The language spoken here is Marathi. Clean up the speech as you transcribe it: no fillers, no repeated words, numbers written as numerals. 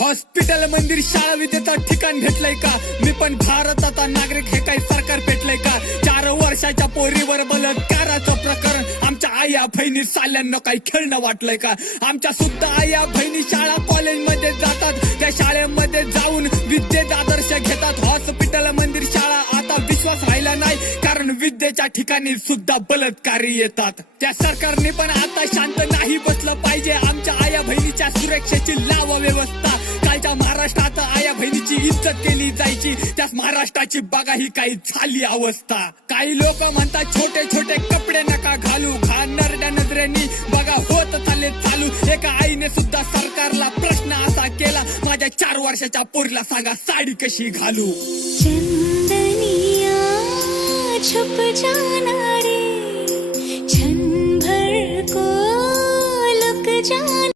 हॉस्पिटल, मंदिर, शाळा, विद्येचं ठिकाण भेटलंय का? मी पण भारताचा नागरिक, हे काही सरकार भेटलंय का? 4 वर्षाच्या पोरीवर बलात्काराचं प्रकरण, आमच्या आया बहिणी साल्यांना काही खेळणं वाटलंय का? आमच्या सुद्धा आया बहिणी शाळा कॉलेजमध्ये जातात, त्या शाळेमध्ये जाऊन विद्येचा आदर्श घेतात. हॉस्पिटल, मंदिर, शाळा आता विश्वास राहिला नाही, कारण विद्येच्या ठिकाणी सुद्धा बलात्कारी येतात. त्या सरकारने पण आता शांत नाही बसलं पाहिजे. आमच्या आया बहिणीच्या सुरक्षेची लावा व्यवस्था. कालच्या महाराष्ट्रात आया बहिणीची इज्जत केली जायची, त्याच महाराष्ट्राची बघा ही काही झाली अवस्था. काही लोक म्हणतात छोटे छोटे कपडे नका घालू, घाणेरड्या नजरेनी बघा होत चालले चालू. एका आईने सुद्धा सरकारला प्रश्न असा केला, माझ्या 4 वर्षाच्या पोरीला सांगा साडी कशी घालू. चंदनिया छुप जाना रे, क्षण भर को लुक जाना.